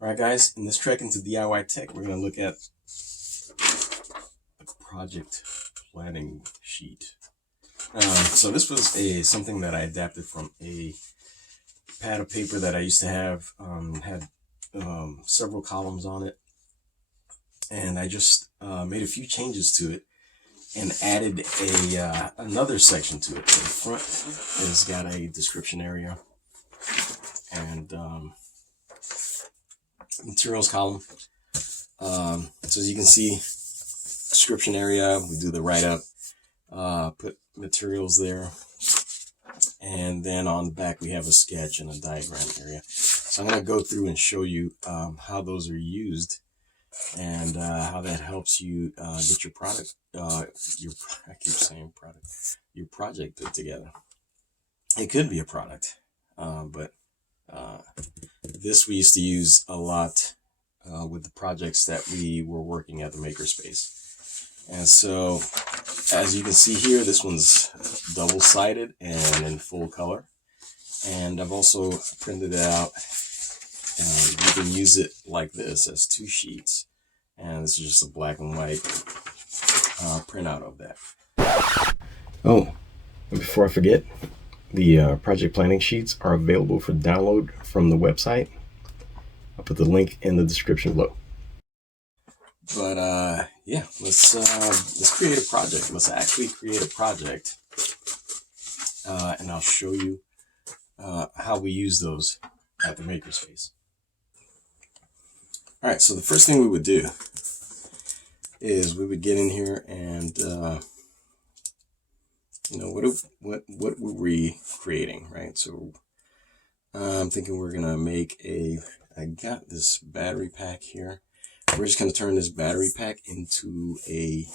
All right, guys, in this trek into DIY tech, we're going to look at the project planning sheet. So this was something that I adapted from a pad of paper that I used to have, had several columns on it, and I just made a few changes to it and added another section to it. So the front has got a description area and materials column. So as you can see, description area, we do the write-up, put materials there, and then on the back we have a sketch and a diagram area. So I'm going to go through and show you how those are used and how that helps you get your product, I keep saying product, your project put together. It could be a product, but this we used to use a lot with the projects that we were working at the makerspace. And so as you can see here, this one's double-sided and in full color. And I've also printed it out. You can use it like this as two sheets. And this is just a black and white printout of that. Oh, and before I forget, the project planning sheets are available for download from the website. I'll put the link in the description below. But yeah, let's create a project. Let's actually create a project, and I'll show you how we use those at the makerspace. All right, so the first thing we would do is we would get in here and what were we creating, right? So I'm thinking we're gonna make I got this battery pack here. We're just going to turn this battery pack into a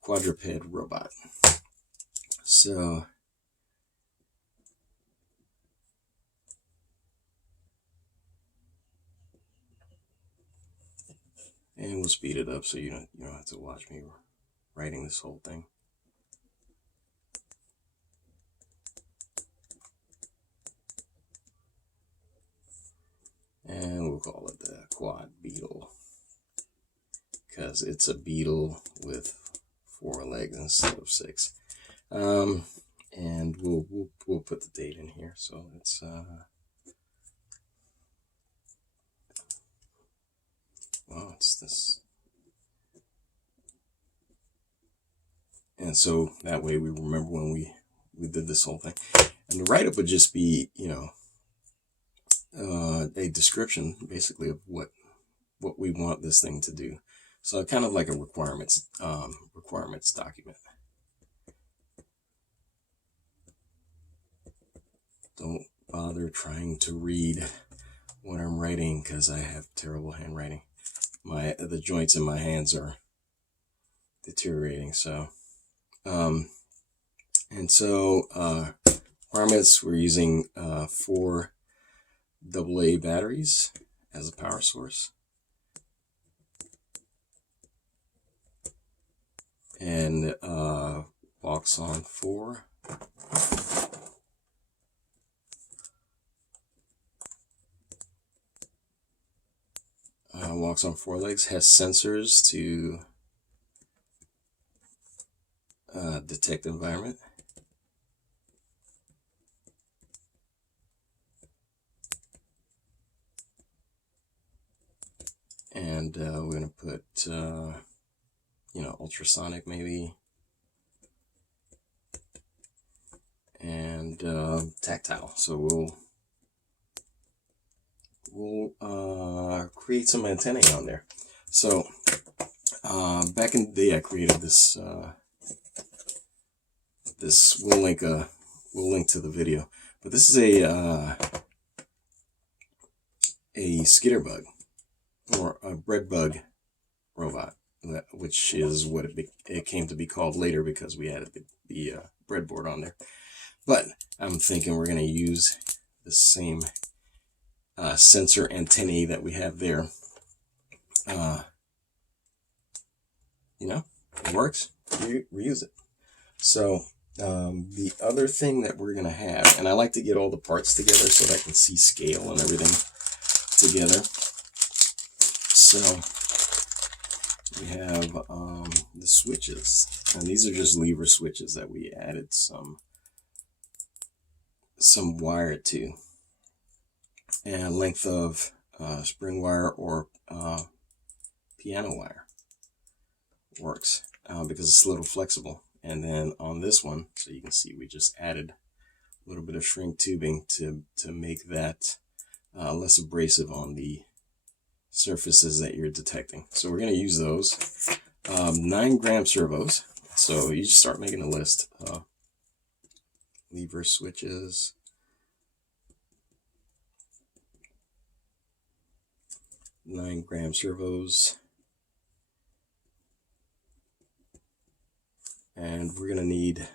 quadruped robot. So and we'll speed it up so you don't have to watch me writing this whole thing. And we'll call it the quad beetle, because it's a beetle with 4 legs instead of 6. And we'll put the date in here. So it's it's this. And so that way we remember when we did this whole thing. And the write-up would just be, a description basically of what we want this thing to do. So kind of like a requirements document. Don't bother trying to read what I'm writing because I have terrible handwriting. The joints in my hands are deteriorating. So requirements, we're using 4 AA batteries as a power source, and walks on 4. Walks on 4 legs, has sensors to detect environment. And we're going to put, ultrasonic maybe, and tactile. So we'll create some antennae on there. So back in the day, I created this. We'll link to the video, but this is a skitterbug, or a bread bug robot, which is what it came to be called later because we added the breadboard on there. But I'm thinking we're going to use the same sensor antennae that we have there. It works. Reuse it. So the other thing that we're going to have, and I like to get all the parts together so that I can see scale and everything together. So we have the switches, and these are just lever switches that we added some wire to, and length of spring wire or piano wire works because it's a little flexible. And then on this one, so you can see we just added a little bit of shrink tubing to make that less abrasive on the surfaces that you're detecting. So we're going to use those 9-gram servos. So you just start making a list. Lever switches, 9-gram servos, and we're going to need,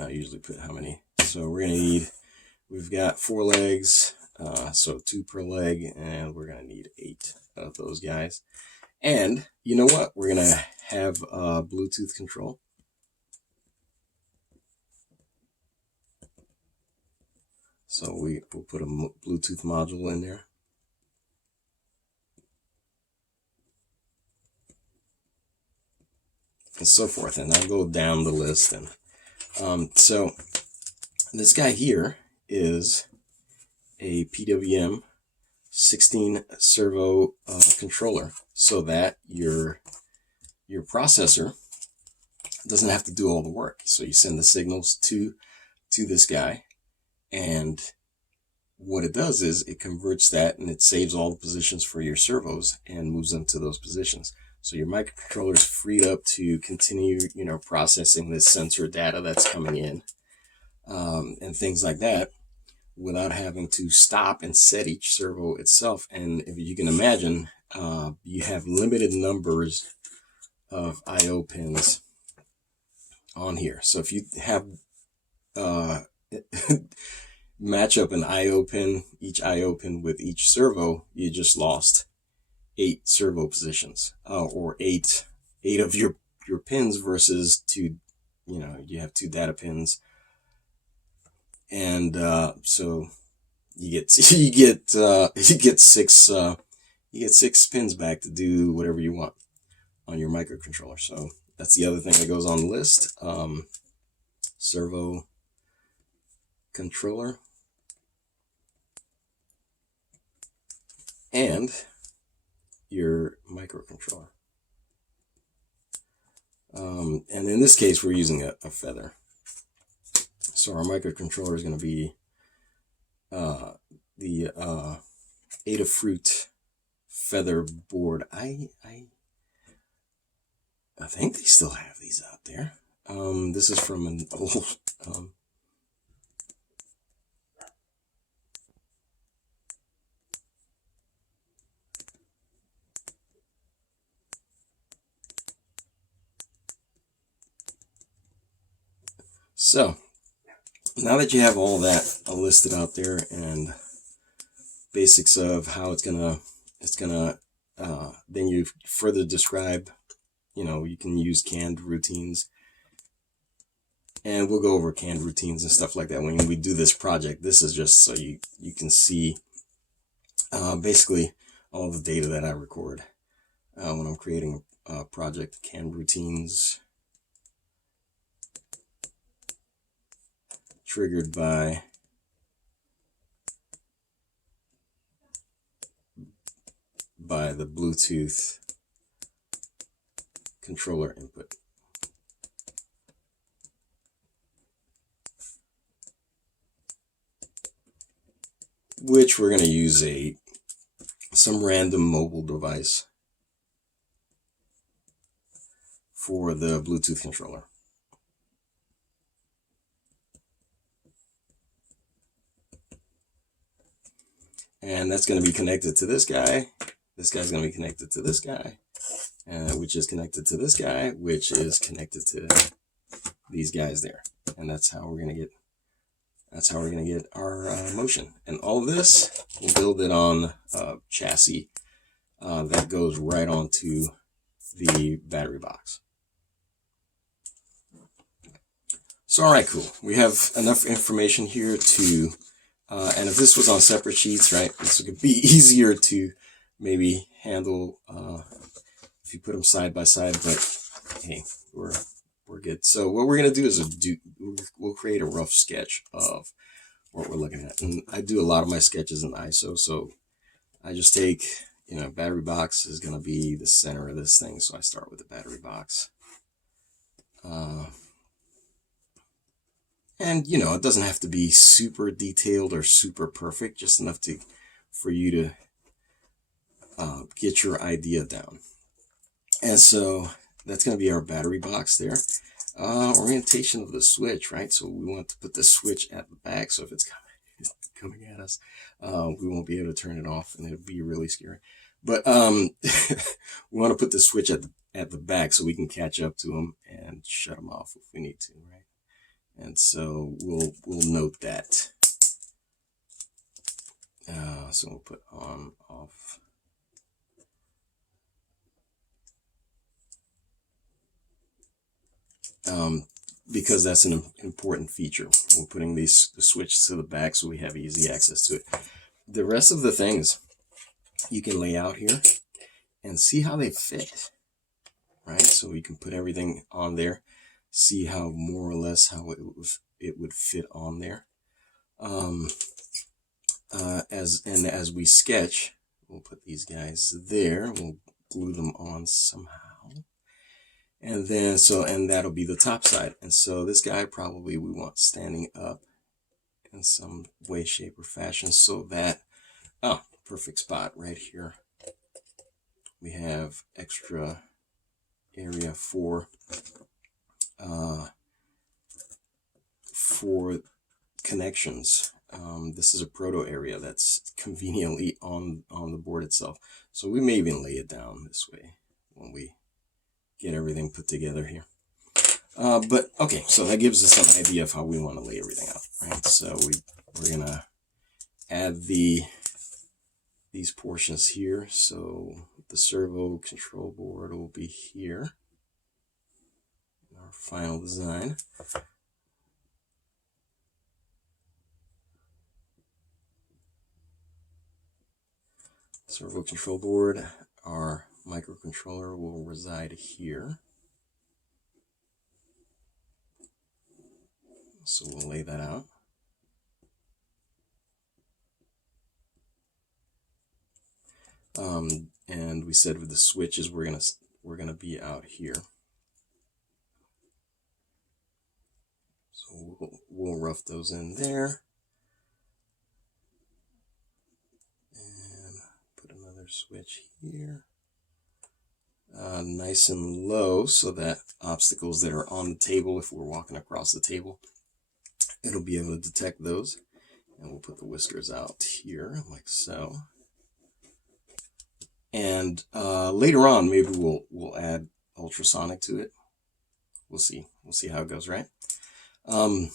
I usually put how many. So we're going to need, we've got 4 legs, so 2 per leg, and we're going to need 8 of those guys. And you know what? We're going to have Bluetooth control. So we'll put a Bluetooth module in there. And so forth. And I'll go down the list. And so this guy here is a PWM 16 servo controller, so that your processor doesn't have to do all the work. So you send the signals to this guy, and what it does is it converts that and it saves all the positions for your servos and moves them to those positions. So your microcontroller is freed up to continue, processing this sensor data that's coming in and things like that, without having to stop and set each servo itself. And if you can imagine, you have limited numbers of I/O pins on here. So if you have match up an I/O pin, each I/O pin with each servo, you just lost 8 servo positions, or eight of your pins versus 2. You have 2 data pins. And so you get 6 pins back to do whatever you want on your microcontroller. So that's the other thing that goes on the list. Servo controller and your microcontroller. And in this case, we're using a feather. So our microcontroller is going to be the Adafruit feather board. I think they still have these out there. This is from an old so now that you have all that listed out there and basics of how it's gonna then you further describe, you can use canned routines, and we'll go over canned routines and stuff like that when we do this project. This is just so you can see basically all the data that I record when I'm creating a project. Canned routines triggered by the Bluetooth controller input. Which we're going to use some random mobile device for the Bluetooth controller. And that's going to be connected to this guy. This guy's going to be connected to this guy, which is connected to this guy, which is connected to these guys there. And that's how we're going to get our motion. And all of this, we'll build it on a chassis that goes right onto the battery box. So, all right, cool. We have enough information here to And if this was on separate sheets, right, this would be easier to maybe handle if you put them side by side. But hey, we're good. So what we're gonna do is we'll create a rough sketch of what we're looking at. And I do a lot of my sketches in ISO, so I just take, battery box is gonna be the center of this thing, so I start with the battery box. And it doesn't have to be super detailed or super perfect, just enough for you to get your idea down. And so that's going to be our battery box there. Orientation of the switch, right? So we want to put the switch at the back, so if it's coming at us, we won't be able to turn it off, and it'll be really scary. But we want to put the switch at the back so we can catch up to them and shut them off if we need to, right? And so we'll note that. So we'll put on, off. Because that's an important feature. We're putting the switch to the back so we have easy access to it. The rest of the things you can lay out here and see how they fit, right? So we can put everything on there, see how more or less how it would fit on there. As we sketch, we'll put these guys there. We'll glue them on somehow. And then, and that'll be the top side. And so this guy probably we want standing up in some way, shape, or fashion so that, perfect spot right here. We have extra area for connections. This is a proto area that's conveniently on the board itself. So we may even lay it down this way when we get everything put together here. But okay, so that gives us an idea of how we want to lay everything out, right? So we're gonna add these portions here. So the servo control board will be here in our final design. Servo control board, our microcontroller will reside here. So we'll lay that out. And we said with the switches we're gonna be out here. So we'll rough those in there. And put another switch here. Nice and low so that obstacles that are on the table, if we're walking across the table, it'll be able to detect those. And we'll put the whiskers out here like so. And later on, maybe we'll add ultrasonic to it. We'll see how it goes, right? And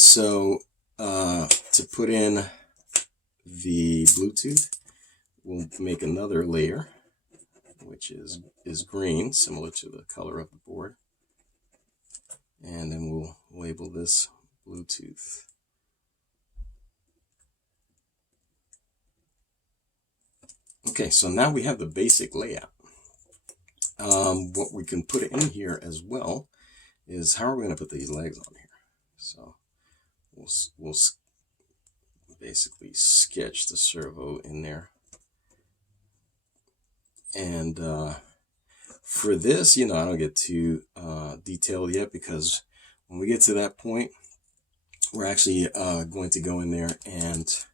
so to put in the Bluetooth, we'll make another layer, which is green, similar to the color of the board. And then we'll label this Bluetooth. Okay, so now we have the basic layout. What we can put in here as well is how are we going to put these legs on here? So we'll basically sketch the servo in there. And for this, I don't get too detailed yet, because when we get to that point, we're actually going to go in there and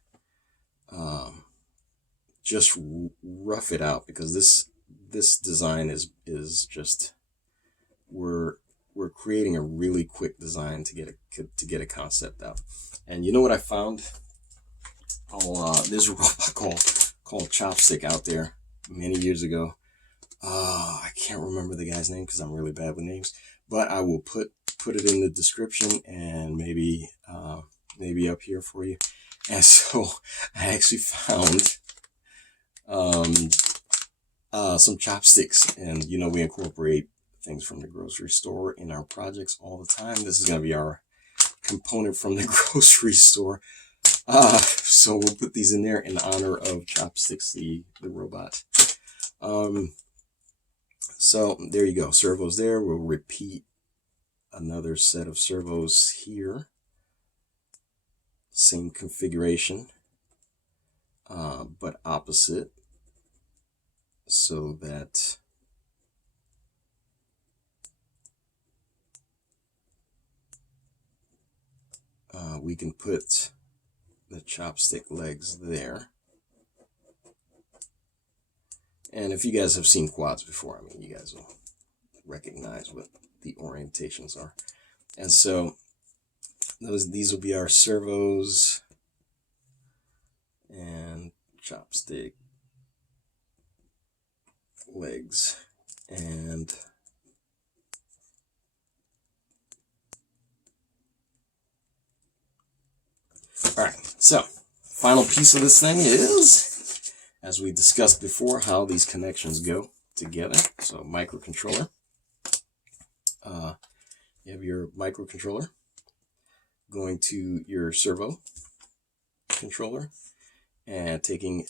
just rough it out, because this design is just we're creating a really quick design to get a concept out. And you know what I found? There's a robot called Chopstick out there many years ago. I can't remember the guy's name because I'm really bad with names, but I will put it in the description and maybe up here for you. And so I actually found some chopsticks, and we incorporate things from the grocery store in our projects all the time. This is going to be our component from the grocery store. store. So we'll put these in there in honor of Chopsticks, the robot. So there you go, servos there. We'll repeat another set of servos here. Same configuration, but opposite, so that we can put the chopstick legs there. And if you guys have seen quads before, I mean, you guys will recognize what the orientations are. And so these will be our servos and chopstick legs. And all right, so final piece of this thing is, as we discussed before, how these connections go together. So microcontroller. You have your microcontroller going to your servo controller and taking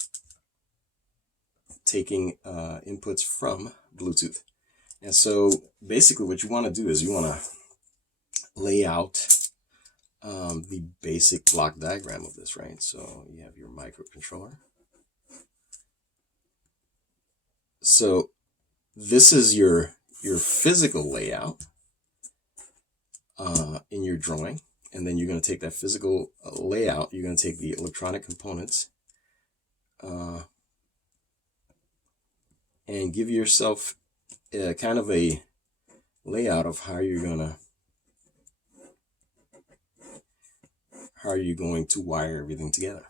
inputs from Bluetooth. And so basically what you want to do is you want to lay out the basic block diagram of this, right? So you have your microcontroller. So this is your physical layout in your drawing, and then you're going to take that physical layout, you're going to take the electronic components and give yourself kind of a layout of how you're going to wire everything together.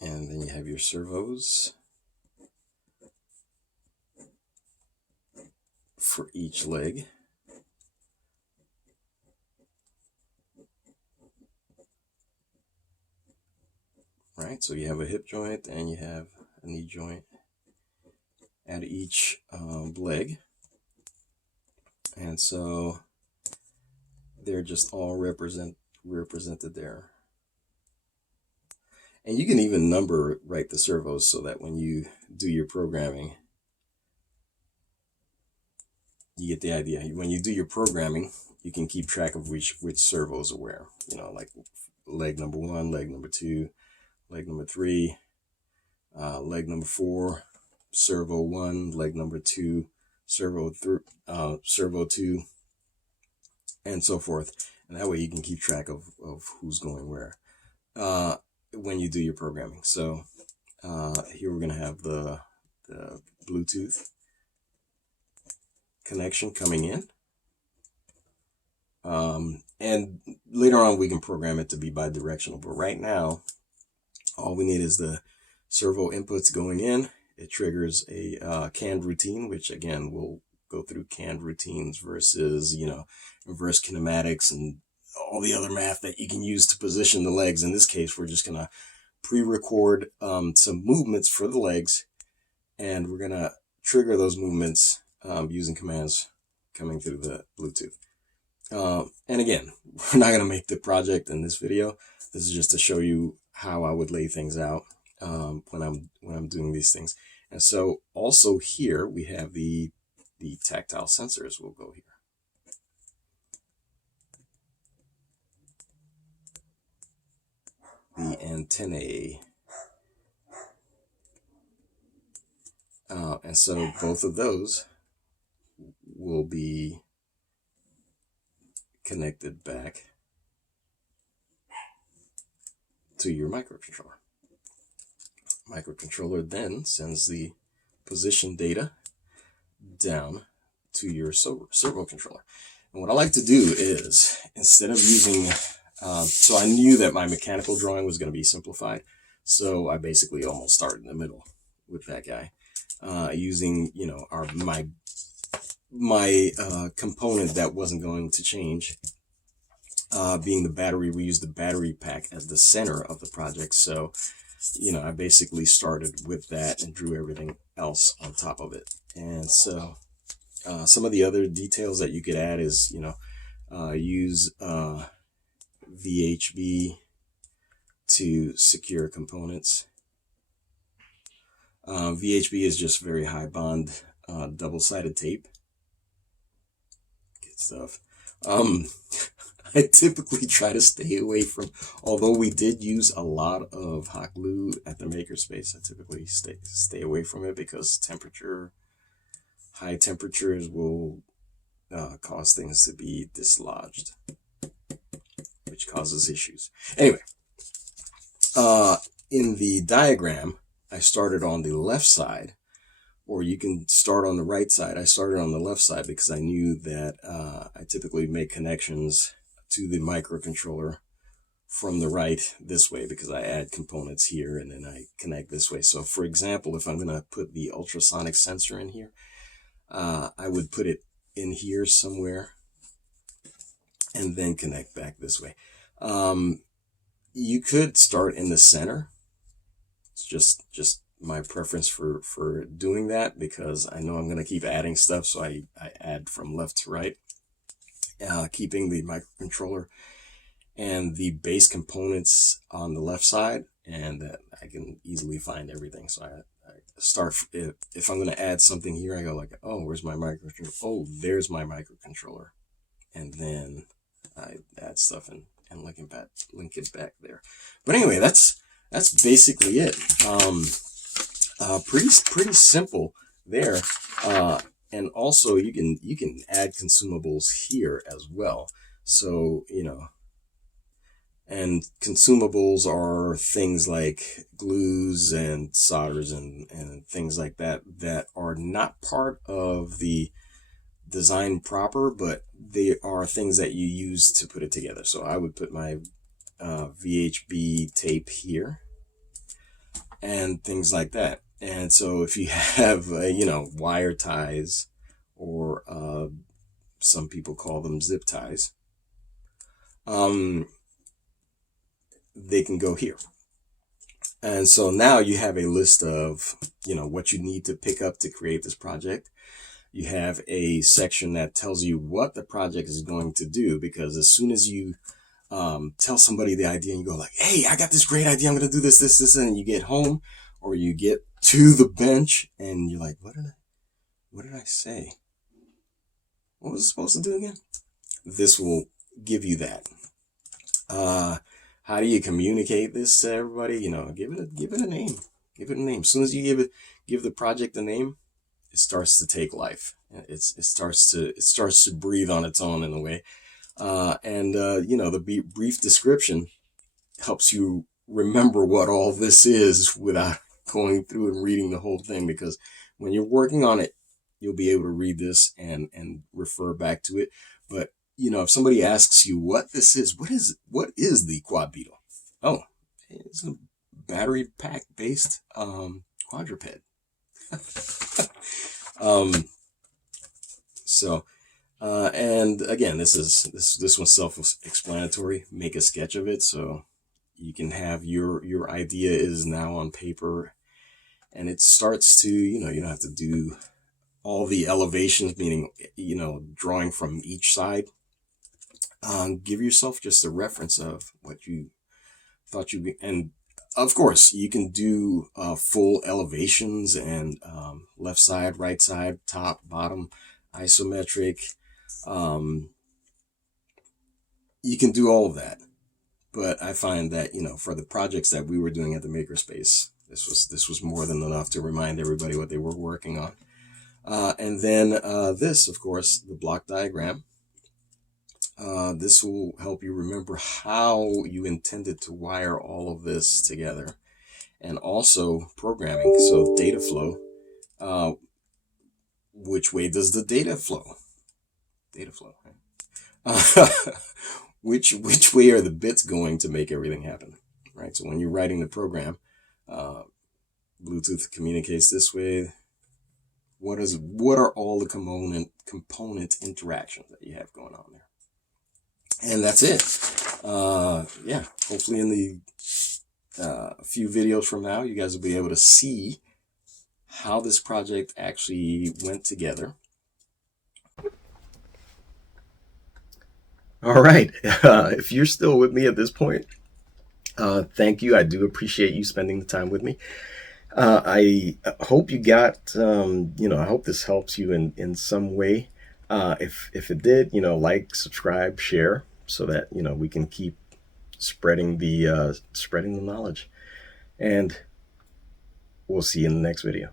And then you have your servos for each leg. Right, so you have a hip joint and you have a knee joint at each leg. And so they're just all represented there. And you can even number the servos so that when you do your programming, you get the idea. When you do your programming, you can keep track of which servos are where. You know, like leg number 1, leg number 2, leg number 3, leg number 4, servo 1, leg number 2, servo 2, and so forth. And that way you can keep track of who's going where when you do your programming. So here we're going to have the Bluetooth connection coming in. And later on we can program it to be bidirectional, but right now all we need is the servo inputs going in. It triggers a canned routine, which again we'll go through canned routines versus, you know, reverse kinematics and all the other math that you can use to position the legs. In this case, we're just gonna pre-record some movements for the legs, and we're gonna trigger those movements using commands coming through the Bluetooth. And again, we're not gonna make the project in this video. This is just to show you how I would lay things out when I'm doing these things. And so also here we have the tactile sensors. We'll go here. The antennae. And so both of those will be connected back to your microcontroller. Microcontroller then sends the position data down to your servo controller. And what I like to do is, instead of using, so I knew that my mechanical drawing was going to be simplified, so I basically almost started in the middle with that guy, using, you know, my component that wasn't going to change, being the battery. We used the battery pack as the center of the project. So, you know, I basically started with that and drew everything else on top of it. And so Some of the other details that you could add is, use VHB to secure components. VHB is just very high bond, double-sided tape. Good stuff. I typically try to stay away from, although we did use a lot of hot glue at the makerspace, I typically stay away from it because high temperatures will cause things to be dislodged, which causes issues. Anyway, in the diagram, I started on the left side, or you can start on the right side. I started on the left side because I knew that I typically make connections to the microcontroller from the right this way, because I add components here and then I connect this way. So for example, if I'm going to put the ultrasonic sensor in here, I would put it in here somewhere and then connect back this way. You could start in the center. It's just my preference for doing that, because I know I'm going to keep adding stuff, so I add from left to right, keeping the microcontroller and the base components on the left side, and that I can easily find everything. So I start, if I'm going to add something here, I go like, oh, where's my microcontroller? Oh, there's my microcontroller. And then I add stuff and link it back there. But anyway, that's basically it. Pretty simple there. And also you can add consumables here as well. So, and consumables are things like glues and solders and things like that are not part of the design proper, but they are things that you use to put it together. So I would put my VHB tape here and things like that. And so if you have, wire ties, or some people call them zip ties, they can go here. And so now you have a list of, what you need to pick up to create this project. You have a section that tells you what the project is going to do, because as soon as you tell somebody the idea and you go like, hey, I got this great idea, I'm going to do this, and you get home, or you get to the bench and you're like, what did I say? What was I supposed to do again? This will give you that. How do you communicate this to everybody? Give it a name. Give it a name. As soon as you give the project a name, it starts to take life. It starts to breathe on its own in a way. The brief description helps you remember what all this is without going through and reading the whole thing, because when you're working on it, you'll be able to read this and refer back to it. But if somebody asks you what this is, what is the quad beetle? Oh, it's a battery pack based quadruped. And again, this one's self-explanatory. Make a sketch of it so you can have your idea is now on paper, and it starts to, you don't have to do all the elevations, meaning, drawing from each side. Give yourself just a reference of what you thought and of course you can do full elevations and left side, right side, top, bottom, isometric. You can do all of that, but I find that for the projects that we were doing at the makerspace, this was more than enough to remind everybody what they were working on. And then this, of course, the block diagram. This will help you remember how you intended to wire all of this together, and also programming. So data flow. Which way does the data flow? Data flow. Right? Which way are the bits going to make everything happen? Right. So when you're writing the program, Bluetooth communicates this way. What are all the component interactions that you have going on there? And that's it. Yeah, hopefully in the few videos from now, you guys will be able to see how this project actually went together. All right. If you're still with me at this point, thank you. I do appreciate you spending the time with me. I hope you got, I hope this helps you in some way. If it did, like, subscribe, share, so that we can keep spreading the knowledge. And we'll see you in the next video.